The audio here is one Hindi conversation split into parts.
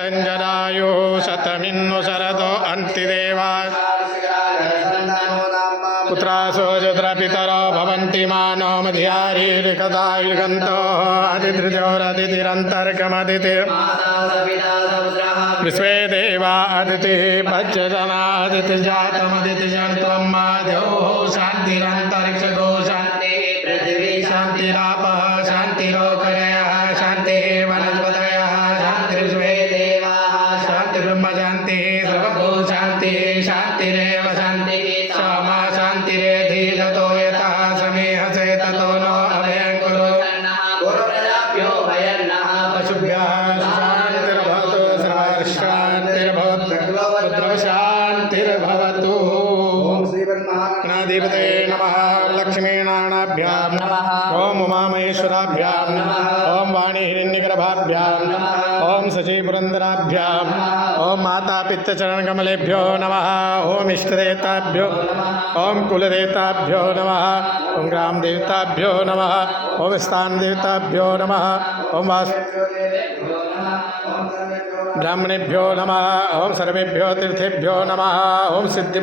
तंजरायु शतमिन्नु शरदो अन्तिदेवा पुत्रासो जत्रपितरो भवन्ति मानो मध्यारीर्कदायुर्गन्तो अदितिर्जोरदितिरन्तर्कमदिति विश्वे देवा अदिति पच्यजनादितिजातमदितिजन्त्वं माध्यो शान्तिरन्तरिक्षगो शान्ति पृथिवी शान्तिरापः शान्तिरोकरयः शान्तिः वनस्पतयः शान्तिर्विश्वे देवाः शान्तिर्ब्रह्म शान्तिः सर्वभू शान्तिः शान्तिरेव शान्तिः सोमा शान्तिरेधि जतो यतः समीहसे ततो नो अभयं कुरु गुरुप्रजाभ्यो भयन्नः पशुभ्यः शान्तिर्भवतु सर्वशान्तिर्भवतु पुत्रशान्तिर्भवतु ओम श्रीमन्महागणाधिपते नमः लक्ष्मीनारायणाभ्यां नमः ओम उमामहेश्वराभ्यां नमः ओम वाणी हिरण्यगर्भाभ्यां नमः ओम शचीपुरन्दराभ्यां ओम माता पित्तचरणकमलेभ्यो नमः ओम इष्टदेवताभ्यो ओम कुलदेवताभ्यो नमः ओम ग्रामदेवताभ्यो नमः ओम स्थानदेवताभ्यो नमः ओम ब्राह्मणेभ्यो नमः ओम सर्वेभ्यो तीर्थेभ्यो नमः ओम सिद्धि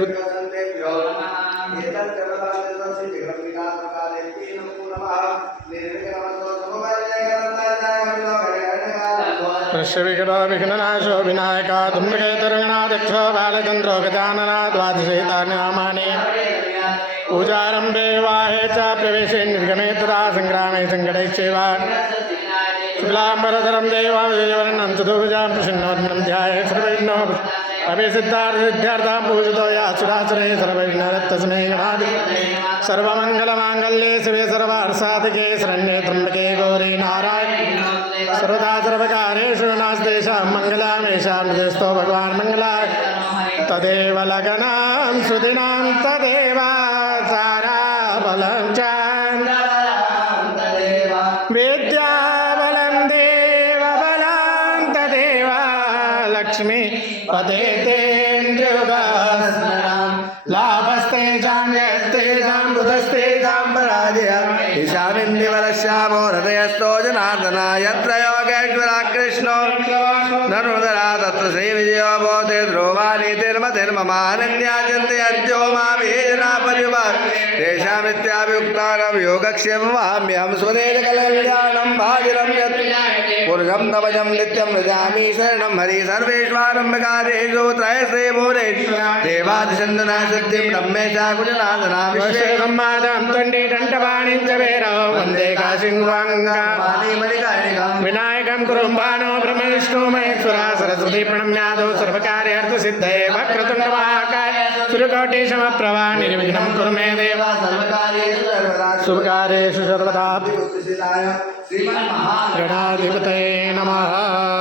विघ्ननाशो विनायक धूम्रकेतुर्गणाध्यक्षो बालचन्द्रो गजानना द्वादशेतानि नामानि पूजारम्भे वाहे च प्रवेशे निर्गमे तदा सङ्ग्रामे सङ्कटैश्चैव शुक्लाम्बरधरं देवां विजयवर्णं चतुर्भुजां प्रसन्नवदनं ध्याये सर्वविघ्नो अभिसिद्धार्थसिद्ध्यार्थां पूजितो यासुरासुरे सर्वविघ्नहरस्तस्मै गणाधिपतये सर्वमङ्गलमाङ्गल्ये शिवे सर्वार्थसाधिके शरण्ये त्र्यम्बके गौरी नारायणे सर्वदा सर्वकारेषु नास्तेषां मङ्गलामेषां हृदयस्थो भगवान् मङ्गलाय तदेव लगनां सुदिनां तदेव साराबलं च विद्याबलं देवबलं तदेव लक्ष्मी पदेतेन्द्रियोगस्मरां लाभस्तेषां यस्तेषां बुधस्तेषां पराजयः ईशानिन्दिवरश्यामो हृदयस्थो जनार्दन यत्र योगेश्वरः कृष्णो ननुदरा तत्र श्रीविजयो बोधे ध्रुवानीतिर्मतिर्ममानन्या चिन्तयन्त्यो मामेजना परिवार तेषामित्याभियुक्तानां योगक्षेममाम्यहं स्वदेशकल्याणं भागिरं यत् पुरुषं तपजं नित्यं व्रजामि शरणं हरि सर्वेष्वारम्भकारेषु त्रयस्ते भूरे देवादिशन्दना सिद्धिं ब्रह्मेशा कुजनादना विश्वे ब्रह्मादं तण्डीटण्टपाणिं च वेरौ वन्दे काशिङ्गं विनायकं कुरुम्बानो ब्रह्मविष्णु महेश्वरा सरस्वती प्रणम्यादौ सर्वकार्यार्थसिद्धये वक्रतुण्डमहाकाय सूर्यकोटिसमप्रभा निर्विघ्नं कुरु मे देव शुभकार्येषु सर्वदा गणाधिपतये नमः।